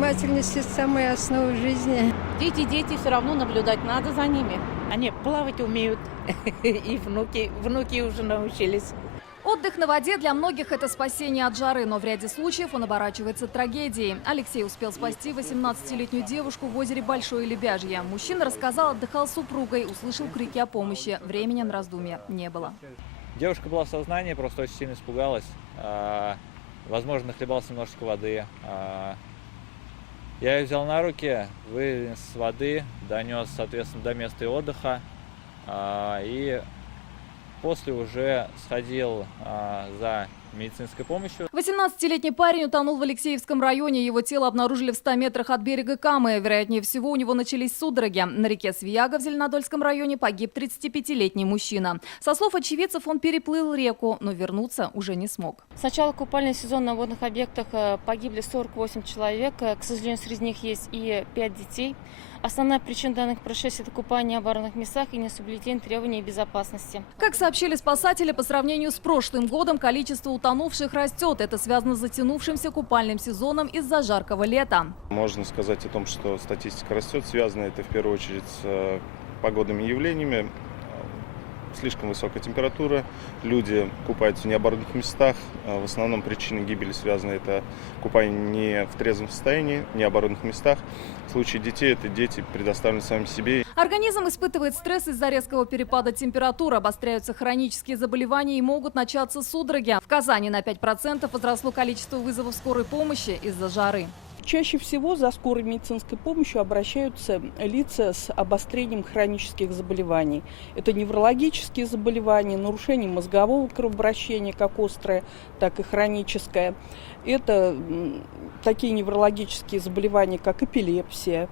Внимательность – это самая основа жизни. Дети, все равно наблюдать надо за ними. Они плавать умеют, и внуки уже научились. Отдых на воде для многих – это спасение от жары, но в ряде случаев он оборачивается трагедией. Алексей успел спасти 18-летнюю девушку в озере Большое Лебяжье. Мужчина рассказал, отдыхал с супругой, услышал крики о помощи. Времени на раздумья не было. Девушка была в сознании, просто очень сильно испугалась. Возможно, нахлебалась немножечко воды. Я ее взял на руки, вынес с воды, донес, соответственно, до места отдыха. И после уже сходил за медицинской помощью. 18-летний парень утонул в Алексеевском районе. Его тело обнаружили в 100 метрах от берега Камы. Вероятнее всего, у него начались судороги. На реке Свияга в Зеленодольском районе погиб 35-летний мужчина. Со слов очевидцев, он переплыл реку, но вернуться уже не смог. С начала купального сезона на водных объектах погибли 48 человек. К сожалению, среди них есть и 5 детей. Основная причина данных происшествий – это купание в оборудованных местах и несоблюдение требований безопасности. Как сообщили спасатели, по сравнению с прошлым годом количество утонувших растет. Это связано с затянувшимся купальным сезоном из-за жаркого лета. Можно сказать о том, что статистика растет. Связано это в первую очередь с погодными явлениями. Слишком высокая температура, люди купаются в необорудованных местах. В основном причиной гибели связаны это купание не в трезвом состоянии, в необорудованных местах. В случае детей это дети предоставлены самим себе. Организм испытывает стресс из-за резкого перепада температуры, обостряются хронические заболевания и могут начаться судороги. В Казани на 5% возросло количество вызовов скорой помощи из-за жары. Чаще всего за скорой медицинской помощью обращаются лица с обострением хронических заболеваний. Это неврологические заболевания, нарушение мозгового кровообращения, как острое, так и хроническое. Это такие неврологические заболевания, как эпилепсия,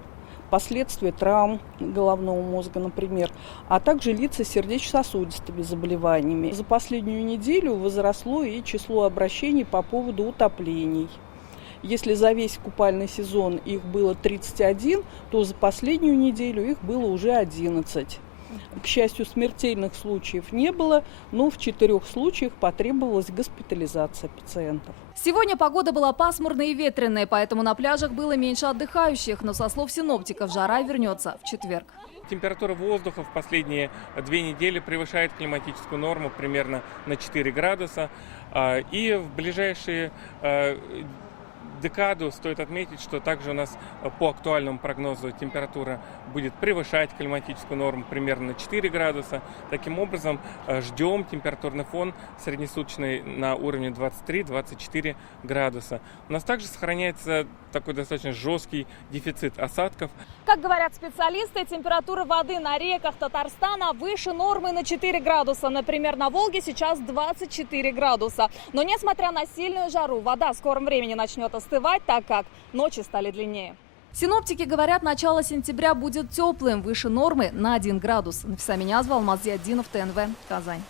последствия травм головного мозга, например, а также лица с сердечно-сосудистыми заболеваниями. За последнюю неделю возросло и число обращений по поводу утоплений. Если за весь купальный сезон их было 31, то за последнюю неделю их было уже 11. К счастью, смертельных случаев не было, но в 4 случаях потребовалась госпитализация пациентов. Сегодня погода была пасмурная и ветреная, поэтому на пляжах было меньше отдыхающих. Но со слов синоптиков, жара вернется в четверг. Температура воздуха в последние 2 недели превышает климатическую норму примерно на 4 градуса. И в ближайшие декаду стоит отметить, что также у нас по актуальному прогнозу температура будет превышать климатическую норму примерно на 4 градуса. Таким образом, ждем температурный фон среднесуточный на уровне 23-24 градуса. У нас также сохраняется такой достаточно жесткий дефицит осадков. Как говорят специалисты, температура воды на реках Татарстана выше нормы на 4 градуса. Например, на Волге сейчас 24 градуса. Но несмотря на сильную жару, вода в скором времени начнет остывать, так как ночи стали длиннее. Синоптики говорят, начало сентября будет теплым, выше нормы на 1 градус. Нафиса Минязова, Алмаз Зиаддинов, ТНВ, Казань.